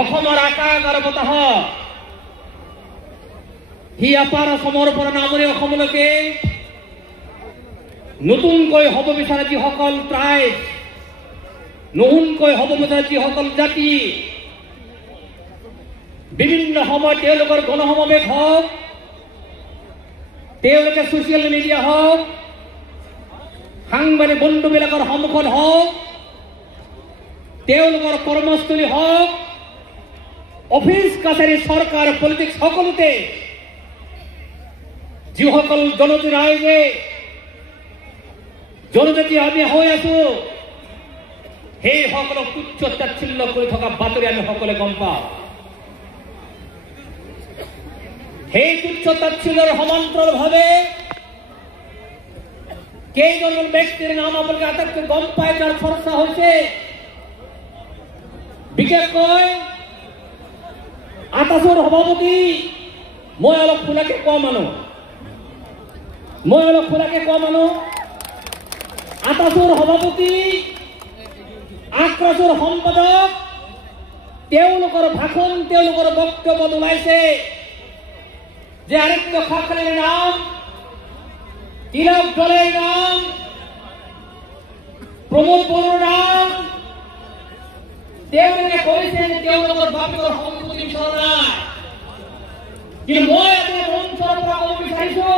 অসমৰ আকাশ বতাহ সি আপাৰ অসমৰ পৰা নামনি অসমলৈকে নতুনকৈ হ'ব বিচাৰে যিসকল ট্ৰাইব, নতুনকৈ হ'ব বিচাৰে যিসকল জাতি, বিভিন্ন সময়ত তেওঁলোকৰ গণসমাৱেশ হওক, তেওঁলোকে ছচিয়েল মিডিয়া হওক, সাংবাদিক বন্ধুবিলাকৰ সন্মুখত হওক, তেওঁলোকৰ কৰ্মস্থলী হওক, অফিচ কাছাৰী চৰকাৰ পলিটিক্স সকলোতে যিসকল জনজাতি ৰাইজে জনজাতি আমি হৈ আছো সেইসকলক তুচ্ছ তাচ্ছিল্য কৰি থকা বাতৰি আমি সকলোৱে গম পাওঁ। সেই তুচ্ছ তাচ্ছিল্যৰ সমান্তৰালভাৱে কেইজনমান ব্যক্তিৰ নাম আপোনালোকে আটাইতকৈ গম পায় যাৰ চৰ্চা হৈছে। বিশেষকৈ আটাছৰ সভাপতি মই অলপ খোলাকে কোৱা মানুহ আটাছৰ সভাপতি, আক্ৰাছৰ সম্পাদক, তেওঁলোকৰ ভাষণ, তেওঁলোকৰ বক্তব্যত ওলাইছে যে আদিত্য খাকৰেৰ নাম, তিলক দলেৰ নাম, প্ৰমোদ বড়োৰ নাম, তেওঁলোকে কৈছে যে তেওঁলোকৰ বাপেকৰ সম্পত্তি বিচৰা নাই। কিন্তু মই আপোনাৰ মঞ্চৰ পৰা ক'ব বিচাৰিছো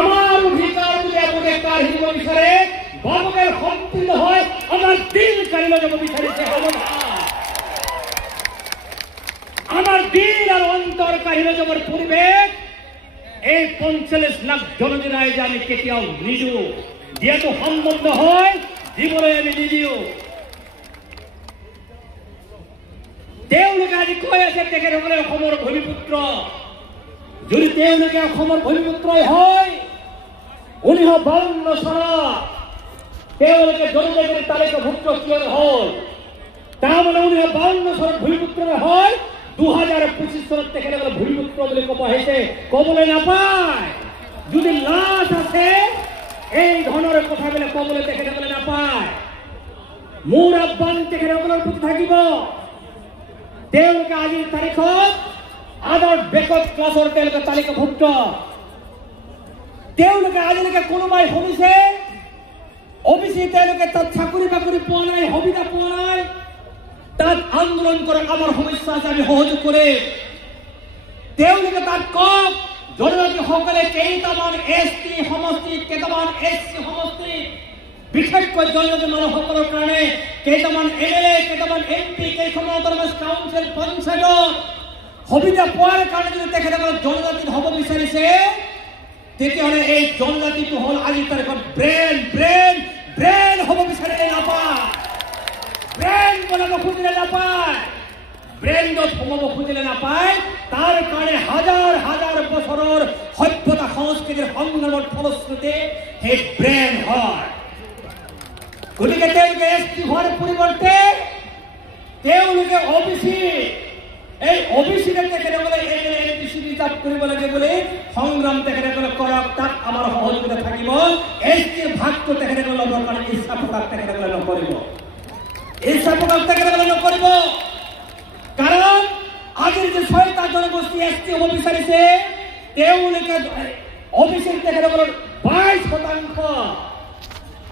আমাৰ অধিকাৰ বুলি আপোনালোকে কাৰ শিকিব বিচাৰে, বাপেকৰ সম্পত্তি নহয় আমাৰ দিল কাঢ়িলৈ যাব বিচাৰিছে। আমাৰ দিল আৰু অন্তৰ কাঢ়িলৈ যাবৰ পৰিৱেশ এই ৪৫ লাখ জনজাতি ৰাইজে আমি কেতিয়াও নিদিওঁ, দিয়াটো সম্ভৱ নহয়, দিবলৈ আমি নিদিওঁ। তেওঁলোকে আজি কৈ আছে তেখেতসকলে অসমৰ ভূমিপুত্ৰ। যদি তেওঁলোকে অসমৰ ভূমিপুত্ৰই হয় ১৯৫২ চনত তেওঁলোকে জনজাতিৰ তালিকাভুক্ত কিয় হ'ল? তাৰমানে ১৯৫২ চনত ভূমিপুত্ৰ হয়, ২০২৫ চনত তেখেতসকলে ভূমিপুত্ৰ বুলি ক'ব আহিছে, ক'বলৈ নাপায়। যদি লাজ আছে এই ধৰণৰ কথাবিলাক ক'বলৈ তেখেতসকলে নাপায়। মোৰ আহ্বান তেখেতসকলৰ প্ৰতি থাকিব, তেওঁলোকে আজিৰ তাৰিখত আদাৰ বেকত ক্লাছৰ তেওঁলোকে তালিকাভুক্ত। তেওঁলোকে আজিলৈকে কোনোবাই শুনিছে অবিচি তেওঁলোকে তাত চাকৰি বাকৰি পোৱা নাই, সুবিধা পোৱা নাই, তাত আন্দোলন কৰা আমাৰ সমস্যা আছে, আমি সহযোগ কৰিম। তেওঁলোকে তাত কওক জনজাতিসকলে কেইটামান ST সমষ্টি, কেইটামান SC সমষ্টি, বিশেষকৈ জনজাতি মানুহসকলৰ কাৰণে কেইটামান MLA, কেইটামান MP, কেইখনমান অট'নমাছ কাউন্সিল, পঞ্চায়ত সুবিধা পোৱাৰ কাৰণে যদি তেখেতসকলে জনজাতি হ'ব বিচাৰিছে, তেতিয়াহ'লে এই জনজাতিটো হ'ল আজিৰ তাৰিখত ব্ৰেণ্ড হ'ব বিচাৰিলে নাপায়, ব্ৰেণ্ড বনাব খুজিলে নাপায়, ব্ৰেণ্ডত সোমাব খুজিলে নাপায়। তাৰ কাৰণে হাজাৰ হাজাৰ বছৰৰ সভ্যতা সংস্কৃতিৰ সংগ্ৰামৰ ফলশ্ৰুতি সেই ব্ৰেণ্ড হয়। গতিকে তেওঁলোকে ST হোৱাৰ পৰিৱৰ্তে তেওঁলোকে OBC, এই OBCৰে তেখেতসকলে MLA ৰিজাৰ্ভ কৰিব লাগে বুলি সংগ্ৰাম তেখেতসকলে কৰক, তাত আমাৰ সহযোগিতা থাকিব। ST ভাগটো তেখেতসকলে ল'বৰ কাৰণে ইচ্ছা প্ৰকাশ তেখেতসকলে নকৰিব। কাৰণ আজিৰ যে ৬টা জনগোষ্ঠী ST হ'ব বিচাৰিছে, তেওঁলোকে OBCৰ তেখেতসকলৰ ২২%,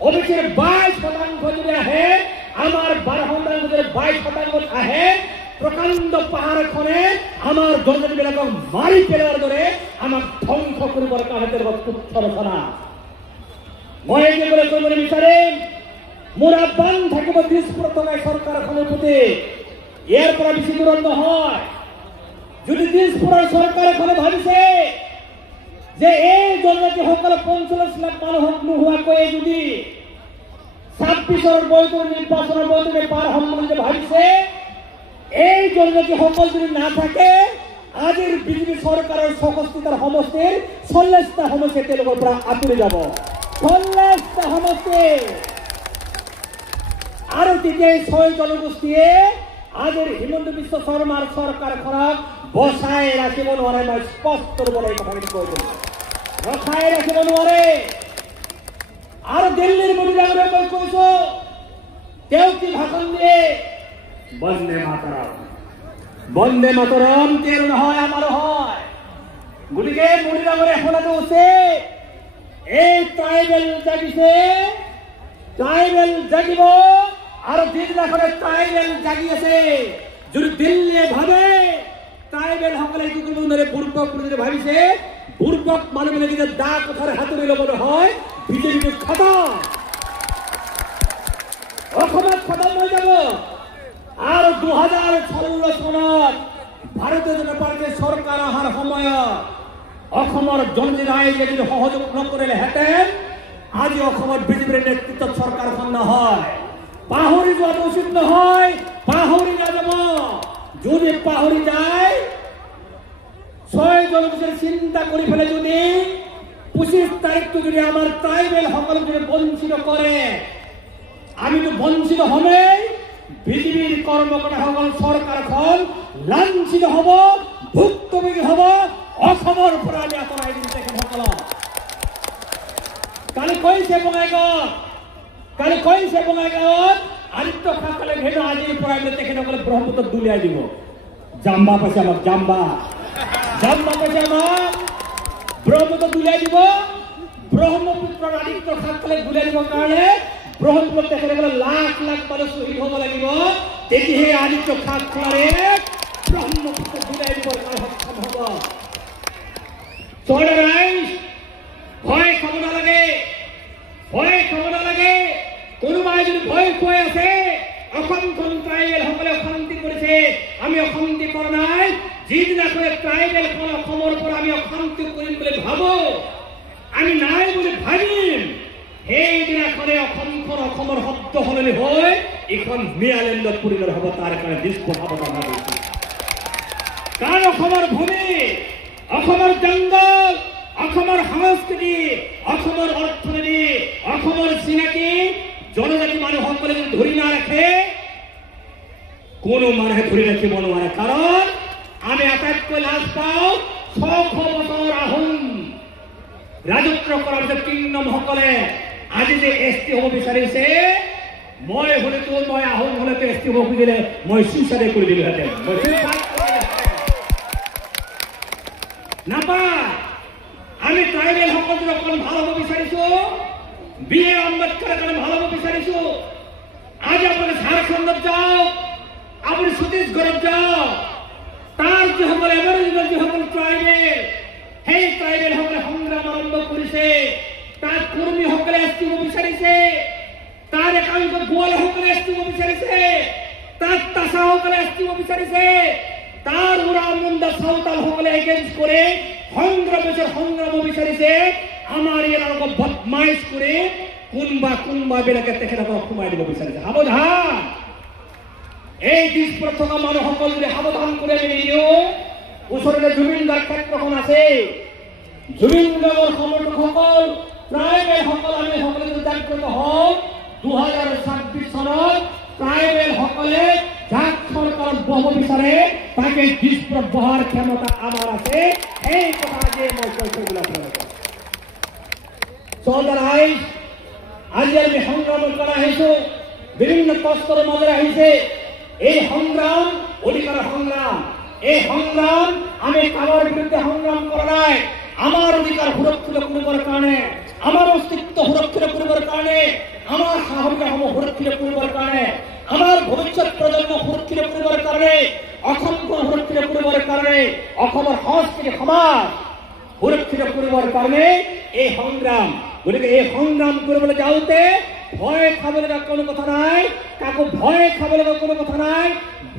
OBCৰ ২২% যদি আহে, আমাৰ ১২% যদি ২২% আহে, প্ৰকাণ্ড পাহাৰখনে আমাৰ জনজাতিবিলাকক মাৰি পেলোৱাৰ দৰে আমাক ধ্বংস কৰিবৰ কাৰণে তেওঁলোকৰ তুচ্ছ ৰচনা। মই এইবিলাক কৰিবলৈ বিচাৰিম, মোৰ আহ্বান থাকিব দিছপুৰত থকা চৰকাৰখনৰ প্ৰতি, ইয়াৰ পৰা বেছি দূৰত নহয়। যদি দিছপুৰৰ চৰকাৰখনে ভাবিছে যে এই জনজাতিসকলে ৪৫ লাখ মানুহক নোহোৱাকৈ যদি ২৬ৰ বয়সৰ নিৰ্বাচনৰ বয়সে পাৰ হ'ম বুলি ভাবিছে, এই জনজাতিসকল যদি নাথাকে আজিৰ বিজেপি চৰকাৰৰ ৬৬টা সমষ্টিৰ ৪০টা সমষ্টি তেওঁলোকৰ পৰা আঁতৰি যাব, ৪০টা সমষ্টি। আৰু তেতিয়া ৬ জনগোষ্ঠীয়ে আজিৰ হিমন্ত বিশ্ব শৰ্মাৰ চৰকাৰখনক বচাই ৰাখিব নোৱাৰে। মই স্পষ্ট ৰূপত এই কথাখিনি কৈ দিম, ৰখাই ৰাখিব নোৱাৰে। আৰু দিল্লীৰ মোদী ডাঙৰীয়াক মই কৈছো, তেওঁ কি ভাষণ দিয়ে বন্দে মাতরম। বন্দে মাতরম তের নহয় আমারও হয়। গতিকে মুড়ি ডাঙরে শোনাটো উচিত এই ট্ৰাইবেল জাগিছে, ট্ৰাইবেল জাগিব আৰু যিদিনাখনে ট্ৰাইবেল জাগি আছে যদি দিল্লীয়ে ভাবে ট্ৰাইবেল সকলে এইটো কৰিব নোৱাৰে বুৰ্বক বুলি যদি ভাবিছে, বুৰ্বক মানুহবিলাকে যে দা কথাৰে হাতুৰি ল'ব নহয়, বিজেপিটো খতম, অসমত খতম হৈ যাব। আৰু 2056 চনত ভাৰতীয় জনতা পাৰ্টীৰ চৰকাৰ অহাৰ সময়ত অসমৰ জননী ৰাইজে যদি সহযোগ নকৰিলেহেঁতেন আজি অসমত বিজেপিৰ নেতৃত্বত চৰকাৰখন নহয়। পাহৰি যোৱাটো উচিত নহয়, পাহৰি নাযাব। যদি পাহৰি যায় 6 জনগোষ্ঠীৰ চিন্তা কৰি পেলাই যদি 25 তাৰিখটো যদি আমাৰ ট্ৰাইবেল সকলক যদি বঞ্চিত কৰে, আমিতো বঞ্চিত হমেই। বিজেপিৰ কৰ্মকৰ্তাসকল চৰকাৰখন লাঞ্ছিত হ'ব, ভুক্তভোগী হ'ব। অসমৰ পৰা আমি আঁতৰাই দিম তেখেতসকলক। কালি কৈছে বঙাইগাঁৱত আদিত্য ঠাকৰে ভেদ আজিৰ পৰা তেখেতসকলে ব্ৰহ্মপুত্ৰত দুলিয়াই দিব। জাম্বা পাইছে আমাক, জাম্বা পাইছে আমাক, ব্ৰহ্মপুত্ৰত দুলিয়াই দিব। ব্ৰহ্মপুত্ৰৰ আদিত্য ঠাকৰে দুলিয়াই দিবৰ কাৰণে ব্ৰহ্মপুত্ৰত তেখেতসকলে লাখ লাখ মানুহ শ্বহীদ হ'ব লাগিব। তেতিয়াহে আদিত্য ঠাকৰে ব্ৰহ্মপুত্ৰত দুলিয়াই দিবৰ কাৰণে সক্ষম হ'ব। ভয় খাব নালাগে, ভয় খাব নালাগে। কোনোবাই যদি ভয় খুৱাই আছে, অসমখন ট্ৰাইবেল সকলে অশান্তি কৰিছে, আমি অশান্তি কৰা নাই। যিদিনাখনে ট্ৰাইবেলখন অসমৰ পৰা আমি অশান্তি কৰিম বুলি ভাবো, আমি নাই বুলি ভাবিম, সেইদিনাখনে অসমখন অসমৰ শব্দ সলনি হৈ এইখন মিয়ালেণ্ডত পৰিণত হ'ব। তাৰ কাৰণে দৃষ্টি সাৱধান হ'ব। কাৰণ অসমৰ ভূমি, অসমৰ জংগল, অসমৰ সংস্কৃতি, অসমৰ অৰ্থনীতি, অসমৰ চিনাকি জনজাতি মানুহসকলে যদি ধৰি নাৰাখে, কোনো মানুহে ধৰি ৰাখিব নোৱাৰে। কাৰণ আমি আটাইতকৈ লাজ পাওঁ 600 বছৰ আহোম ৰাজত্ব কৰাৰ পিছত কিংডমসকলে আজি যে এছ টি হ'ব বিচাৰিছে, মই আহোম হলেতো এছ টি হ'ব খুজিলে মই চুইচাইড কৰি দিলোহেঁতেন। নাপায়। আমি ট্ৰাইবেল সকলক অকণ ভাল হ'ব বিচাৰিছো, বি.এ. আম্বেদকাৰৰ কাৰণে ভাল হ'ব বিচাৰিছো। আজি আপুনি ঝাৰখণ্ডত যাওক, আপুনি ছত্তীশগড়ত যাওক, তাৰ যিসকল এমেৰিজিনেল যিসকল ট্ৰাইবেল, সেই ট্ৰাইবেল সকলে সংগ্ৰাম আৰম্ভ কৰিছে। তাত কৰ্মীসকলে এছ টি হ'ব বিচাৰিছে, তাৰ একাংশ গোৱালসকলে এছ টি হ'ব বিচাৰিছে, তাত তাছাসকলে এছ টি হ'ব বিচাৰিছে, তাৰ উৰা মুণ্ডা চাওতালসকলে এগেইনষ্ট কৰে সংগ্ৰাম বিচাৰিছে। আমাৰ ইয়াৰ বদমাইশ কৰি কোনোবা বিলাকে তেখেতসকলক সোমাই দিব বিচাৰিছে। সাৱধান। এই দিশপুৰত থকা মানুহসকল যদি সাৱধান কৰি আমি নিদিওঁ, ওচৰতে জুবিন গাৰ্গ ক্ষেত্ৰখন আছে, জুবিন গাৰ্গৰ সমৰ্থকসকল ট্ৰাইবেল সকল আমি সকলে যদি জাগ্ৰত হওঁ, 2026 চনত ট্ৰাইবেল সকলে যাক চৰকাৰত বহাব বিচাৰে তাকে দিশপুৰত বহাৰ ক্ষমতা আমাৰ আছে। এই কথা আজি মই কৈছো বুলি আপোনালোকে আজি আমি সংগ্ৰাম কৰা আহিছো, বিভিন্ন কষ্টৰ মাজেৰে আহিছে। এই সংগ্ৰাম অধিকাৰৰ সংগ্ৰাম। এই সংগ্ৰাম আমি কাৰোবাৰ বিৰুদ্ধে সংগ্ৰাম কৰা নাই। আমাৰ অধিকাৰ সুৰক্ষিত কৰিবৰ কাৰণে, আমাৰ অস্তিত্ব সুৰক্ষিত কৰিবৰ কাৰণে, আমাৰ সাহসিকতাসমূহ সুৰক্ষিত কৰিবৰ কাৰণে, আমাৰ ভৱিষ্যত প্ৰজন্ম সুৰক্ষিত কৰিবৰ কাৰণে, অসমখন সুৰক্ষিত কৰিবৰ কাৰণে, অসমৰ সংস্কৃতি সমাজ সুৰক্ষিত কৰিবৰ কাৰণে এই সংগ্ৰাম। গতিকে এই সংগ্ৰাম কৰিবলৈ যাওঁতে ভয় খাব লগা কোনো কথা নাই, কাকো ভয় খাব লগা কোনো কথা নাই,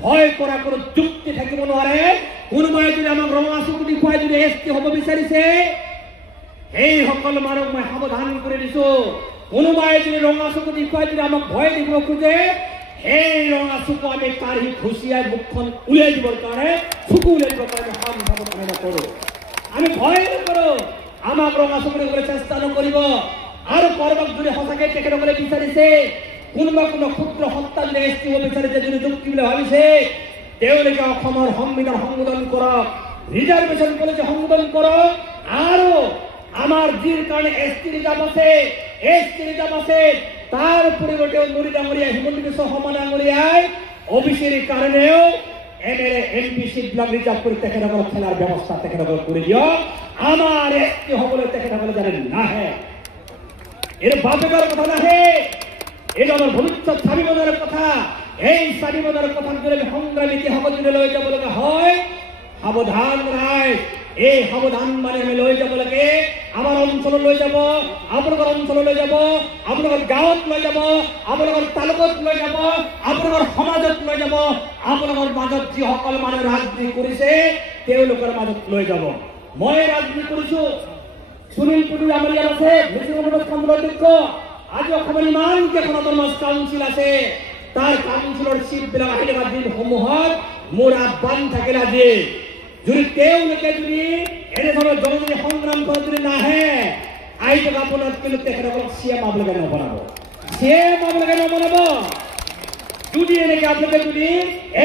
ভয় কৰা কোনো যুক্তি থাকিব নোৱাৰে। কোনোবাই যদি আমাক ৰঙা চকু দেখুৱাই যদি এছ টি হ'ব বিচাৰিছে, সেইসকল মানুহক মই সাৱধান কৰি দিছো। কোনোবাই যদি ৰঙা চকু দেখুৱাই যদি আমাক ভয় দিব খোজে, সেই ৰঙা চকু আমি কাঢ়ি ঘুচিয়াই মুখখন উলিয়াই দিবৰ কাৰণে, চকু উলিয়াই দিবৰ কাৰণে সাৱধান নকৰো। আমি ভয় নকৰো। আমাক ৰঙা চকু দিবলৈ চেষ্টা নকৰিব। আৰু কৰবাক যদি সঁচাকৈ তেখেতসকলে বিচাৰিছে, কোনোবা ক্ষুদ্ৰ সত্তা যদি এছ টি হ'ব বিচাৰিছে, যদি যুক্তি বুলি ভাবিছে, তেওঁলোকে অসমৰ সংবিধান সংশোধন কৰক, ৰিজাৰ্ভেশ্যন পলিচি সংশোধন কৰক। আৰু আমাৰ যিৰ কাৰণে এছ টি ৰিজাৰ্ভ আছে, তাৰ পৰিৱৰ্তে মুড়ি ডাঙৰীয়া হিমন্ত বিশ্ব শৰ্মা ডাঙৰীয়াই ওবিসির কারণেও এমএলএ এমপি সিটবিলাক রিজার্ভ করে তেখেতসকলক খেলার ব্যবস্থা তেখেতসকল করে দিও আমার একটি সকলে তেখেতসকলে জানেন না হে এর বাপেকার কথা না হে এটা আমার ভবিষ্যৎ স্বাধীনতার কথা এই স্বাধীনতার কথা যদি সংগ্রামী সকল যদি লৈ যাব লগা হয় সাবধান রায় এই সাবধান মানে আমি লৈ যাব লাগে আমার অঞ্চল লৈ যাব আপনার অঞ্চল লৈ যাব আপনার গাঁৱত লৈ যাব আপনাৰ তালুকত লৈ যাব আপনাৰ সমাজত লৈ যাব আপনাৰ মাজত যিসকল মানে ৰাজনীতি কৰিছে তেওঁলোকৰ মাজত লৈ যাব মই ৰাজনীতি কৰিছো সুনীল পুটুল আমাৰ ইয়াত আছে মিচিং অধ্যক্ষ আজি অসমৰ ইমান কেইখন অট'নমাছ কাউন্সিল আছে তাৰ কাউন্সিলৰ চিটবিলাক আহি থকা দিনসমূহত মোৰ আহ্বান থাকিল আজি যদি তেওঁলোকে যদি এনেধৰণৰ জনজাতি সংগ্ৰাম কৰা যদি নাহে আহি থকা আপোনাৰ কিন্তু তেখেতসকলক চিএম আপোনালোকে নবনাব চিএম আপোনালোকে নবনাব যদি এনেকে আপোনালোকে যদি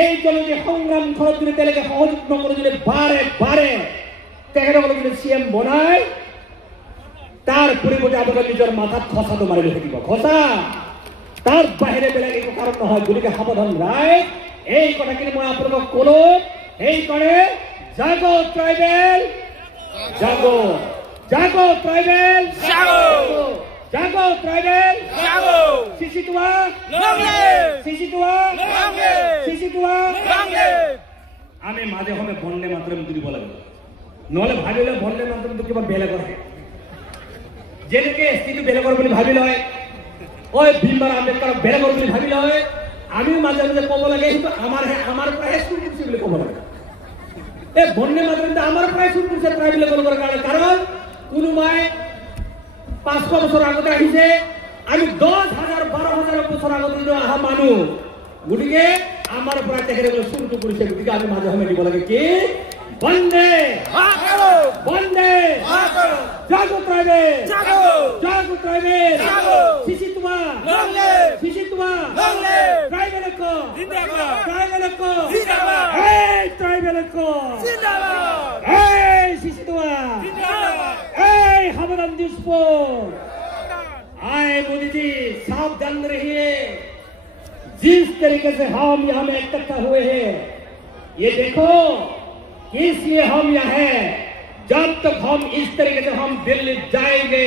এই জনজাতি সংগ্ৰাম ঘৰত যদি তেওঁলোকে সহযোগ নকৰে যদি বাৰে বাৰে তেখেতসকলক যদি চিএম বনায় তার পরিবর্তে আপনার নিজের মাথাত খসাটো মারি থাকিব খসা তার বাহিরে বেলেগ একো কারণ নহয় গতিকে সাবধান রায় এই কথাখিনি মই আপোনাক কলো এই করে জাগো ট্রাইবেল জাগো জাগো ট্রাইবেল জাগো জাগো ট্রাইবেল জাগো সিসিটুয়া লংলে সিসিটুয়া লংলে সিসিটুয়া লংলে আমি মাঝে হবে বন্দে মাতরম দিব লাগে নহলে ভাবিলে বন্দে মাতরম তো কিবা বেলেগ হয় যেনেকে স্থিতি বেলেগৰ বুলি ভাবি লয় ওই ভীমবাৰ আম্বেদকাৰক বেলেগৰ বুলি ভাবি লয় আমিও মাজে মাজে ক'ব লাগে কিন্তু আমাৰ পৰাই শুনি দিছে বুলি ক'ব লাগে এই বন্দে মাতৰমটো আমাৰ পৰাই শুনি দিছে ট্ৰাইবেলৰ কাৰণে কাৰণ কোনোবাই 500 বছৰ আগতে আহিছে আমি 10,000 12,000 বছৰ আগতে অহা মানুহ গতিকে আমাৰ পৰাই তেখেতসকলে শুৰুটো কৰিছে গতিকে আমি মাজে সময়ে দিব লাগে কি বন্দে মাতরম বন্দে মাতরম জাগো ট্রাইবেল জাগো জাগো ট্রাইবেল জাগো সিসিটুয়া লংলে সিসিটুয়া লংলে ট্রাইবেল কো জিন্দাবাদ ট্রাইবেল কো জিন্দাবাদ এই ট্রাইবেল কো জিন্দাবাদ এই সিসিটুয়া জিন্দাবাদ এই সাবধান দিসপুর आए मोदी जी सावधान रहिए जिस तरीके से हम यहाँ में इकट्ठा हुए हैं ये देखो इसलिए हम यहाँ हैं जब तक हम इस तरीके से हम दिल्ली जाएंगे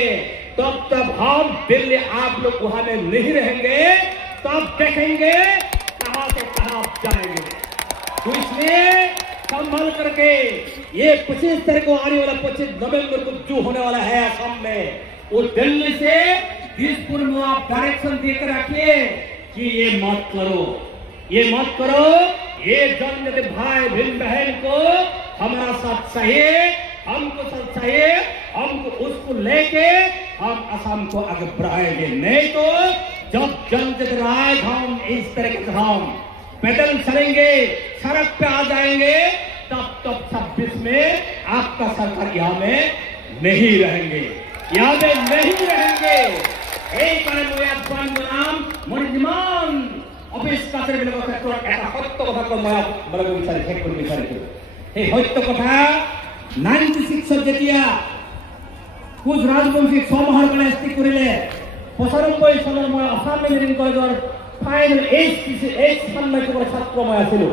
तब तक हम दिल्ली आप लोग वहां में नहीं रहेंगे तब देखेंगे कहां से कहां जाएंगे तो इसलिए संभाल करके ये 25 तारीख को आने वाला 25 नवंबर को जो होने वाला है असम में वो दिल्ली से दिसपुर में आप डायरेक्शन देकर रखिए कि ये मत करो ये जनजाति भाई बहन बहन को हमारा साथ चाहिए हमको साथ चाहिए हमको उसको लेके हम असम को आगे बढ़ाएंगे नहीं तो जब जनजाति राज हम इस तरह से हम पैदल चलेंगे सड़क पे आ जाएंगे तब 26 में आपका सरकार यहाँ में नहीं रहेंगे यहाँ में नहीं रहेंगे এই কারণে মই আহ্বান জনাম মই যিমান অফিস কাছাৰী বিলাকৰ ক্ষেত্ৰত এটা সত্য কথা কৈ মই আপোনালোকক শেষ কৰিব বিচাৰিছো এই সত্য কথা 96 যেতিয়া কোচ ৰাজবংশী 6 মাহৰ কাৰণে স্থিৰ কৰিলে 95 চনৰ মই আসাম ইঞ্জিনিয়াৰিং কলেজৰ ফাইনেল এইচ সন্মানিত ছাত্ৰ মই আছিলো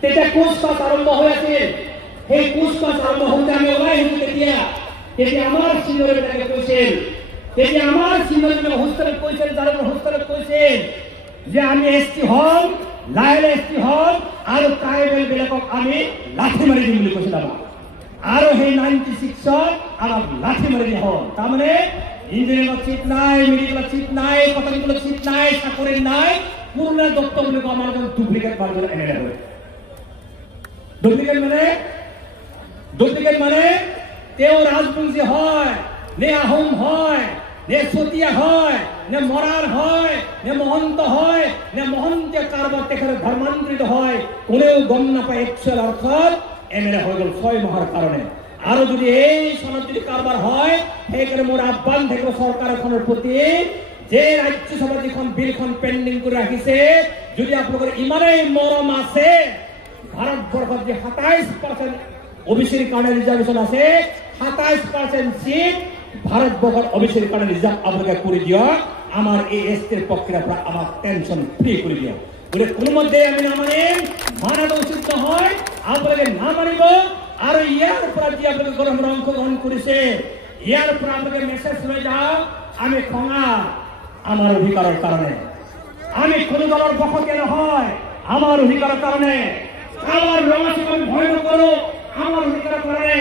তেতিয়া কোচ পাছ আৰম্ভ হৈ আছিল সেই কোচ পাছ আৰম্ভ হওঁতে আমি ওলাই আহিছো তেতিয়া আমাৰ চিনিয়ৰ বিলাকে কৈছিল তেতিয়া আমাৰ চিনিয়ৰ হোষ্টেলত কৈছিল যাৰ হোষ্টেলত কৈছিল যে আমি এসটি হল লাইল এসটি হল আৰু ট্ৰাইবেল বিলাকক আমি লাঠি মাৰি দিম বুলি কৈছিল আৰু সেই 96 আমাক লাঠি মাৰি দিয়া হল তাৰমানে ইঞ্জিনিয়াৰিঙত চিট নাই মেডিকেলত চিট নাই কটনকুলত চিট নাই চাকৰি নাই পুৰণা দত্ত বুলি কোৱা আমাৰ ডুপ্লিকেট বাৰজন এনে হয় ডুপ্লিকেট মানে তেওঁ ৰাজবংশী হয় নে আহোম হয় নে চতিয়া হয় নে মৰাৰ হয় নে মহন্ত হয় নে মহন্তে কাৰোবাৰ তেখেতৰ ধৰ্মান্তৰিত হয় কোনেও গম নাপায় একচুৱেল অৰ্থত এমএলএ হৈ গ'ল 6 মাহৰ কাৰণে আৰু যদি এই চনত যদি কাৰোবাৰ হয় সেইকাৰণে মোৰ আহ্বান থাকিব চৰকাৰখনৰ প্ৰতি যে ৰাজ্যসভা যিখন বিলখন পেণ্ডিং কৰি ৰাখিছে যদি আপোনালোকৰ ইমানেই মৰম আছে ভাৰতবৰ্ষত যে 27% ওবিসিৰ কাৰণে ৰিজাৰ্ভেশ্যন আছে 27% সিট ভারতবর্ষের অবিশের কারণে রিজার্ভ আপনাকে করে দিও আমার এই এসটির পক্ষের আপনার আমার টেনশন ফ্রি করে দিও বোলে কোনো মধ্যে আমি নামানিম মানাটো উচিত নহয় আপোনালোকে নামানিব আৰু ইয়াৰ পৰা যি আপোনালোকে গণভোটত অংশগ্ৰহণ কৰিছে ইয়াৰ পৰা আপোনালোকে মেছেজ লৈ যাওক আমি খঙা আমাৰ অধিকাৰৰ কাৰণে আমি কোনো দলৰ বশতীয়া নহয় আমাৰ অধিকাৰৰ কাৰণে আমাৰ ৰঙাচিক আমি ভয় নকৰো আমাৰ অধিকাৰৰ কাৰণে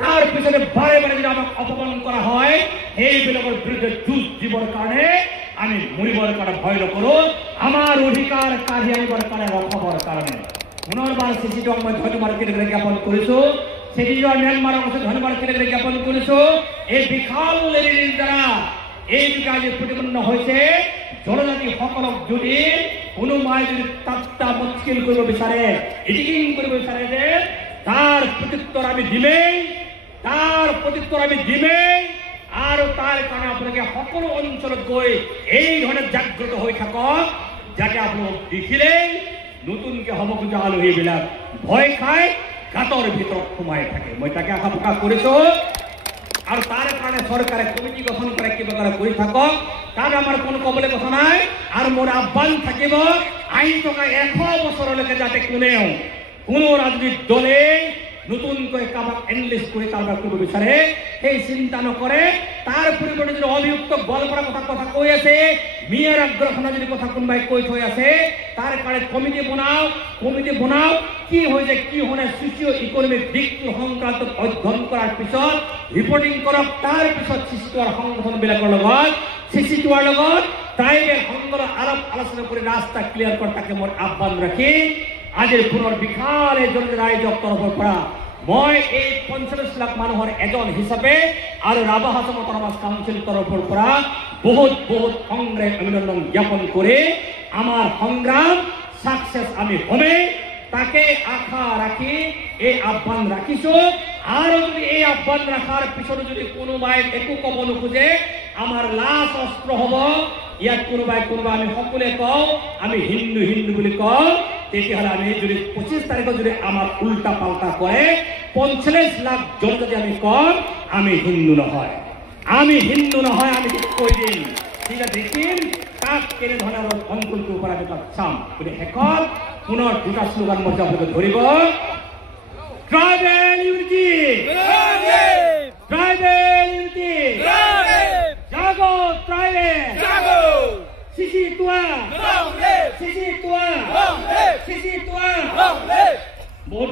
তাৰ পিছতে বাৰে বাৰে যদি আমাক অপমান কৰা হয় সেইবিলাকৰ বিৰুদ্ধে যুঁজ দিবৰ কাৰণে আমি মৰিবৰ কাৰণে ভয় নকৰো আমাৰ অধিকাৰ কাঢ়ি আনিবৰ কাৰণে ৰখাবৰ কাৰণে পুনৰবাৰ চিচিটোক মই ধন্যবাদ কেনেদৰে জ্ঞাপন কৰিছো চিচিটোৰ ম্যানমাৰৰ কথা ধন্যবাদ কেনেদৰে জ্ঞাপন কৰিছো এই বিশাল ৰেলীৰ দ্বাৰা এই আজি প্ৰতিপন্ন হৈছে জনজাতি সকলক যদি কোনোবাই যদি তাত্তা মুস্কিল কৰিব বিচাৰে ইটিকিং কৰিব বিচাৰে যে তাৰ প্ৰত্যুত্তৰ আমি দিমেই আৰু তাৰ কাৰণে আপোনালোকে সকলো অঞ্চলত গৈ এই ধৰণে জাগ্ৰত হৈ থাকক যাতে আপোনালোক দেখিলেই নতুনকে হ'ব খোজা আলহীবিলাক ভয় খাই গাঁতৰ ভিতৰত সোমাই থাকে মই তাকে আশা প্ৰকাশ কৰিছো আৰু তাৰ কাৰণে চৰকাৰে কমিটি গঠন কৰে কিবা কৰি থাকক তাত আমাৰ কোনো ক'বলৈ কথা নাই আৰু মোৰ আহ্বান থাকিব আইন থকা 100 বছৰলৈকে যাতে কোনো ৰাজনৈতিক দলে নতুনকৈ কাবাক এনলিষ্ট কৰি কাৰোবাক কৰিব বিচাৰে সেই চিন্তা নকৰে তাৰ পৰিৱৰ্তে যদি অভিযুক্ত গোৱালপাৰা কথা কৈ আছে মিয়াৰ আগ্ৰহনা যদি কথা কোনোবাই কৈ থৈ আছে তাৰ কাৰণে কমিটি বনাও কি হৈছে কি হোৱা ছ'চিঅ' ইকনমিক দিশটোৰ সংক্ৰান্তত অধ্যয়ন কৰাৰ পিছত ৰিপৰ্টিং কৰক তাৰ পিছত চিচিটোৱাৰ সংগঠনবিলাকৰ লগত ট্ৰাইবেল সংঘৰ আলোচনা কৰি ৰাস্তা ক্লিয়াৰ কৰাৰ তাকে মোৰ আহ্বান ৰাখি আজিৰ পুনৰ বিশাল এজন ৰাইজৰ তৰফৰ পৰা মই এই 45 লাখ মানুহৰ এজন হিচাপে আৰু ৰাভা হাছং অট'নমাছ কাউন্সিল তৰফৰ পৰা বহুত কংগ্ৰেছ অভিনন্দন জ্ঞাপন কৰি আমাৰ সংগ্ৰাম সাকসেস আমি হমেই তাকে আশা ৰাখি এই আহ্বান ৰাখিছো আৰু যদি এই আহ্বান ৰাখাৰ পিছত যদি কোনোবাই একো ক'ব নোখোজে আমাৰ লাষ্ট অস্ত্ৰ হ'ব ইয়াত কোনোবাই আমি সকলোৱে কওঁ আমি হিন্দু বুলি কওঁ তেতিয়াহ'লে আমি যদি 25 তাৰিখত যদি আমাৰ উল্টা পাল্টা কৰে 45 লাখ জন যদি আমি কওঁ আমি হিন্দু নহয় আমি কৈ দিম ঠিক আছে দেখিম কাক কেনেধৰণৰ অংকুলটোৰ পৰা আমি চাম গতিকে শেষত পুনৰ দুটা শ্লোগান মই আপোনালোকে ধৰিব ট্ৰাইবেল ইউনিটি জাগো ট্ৰাইবেল চিচি তোৱা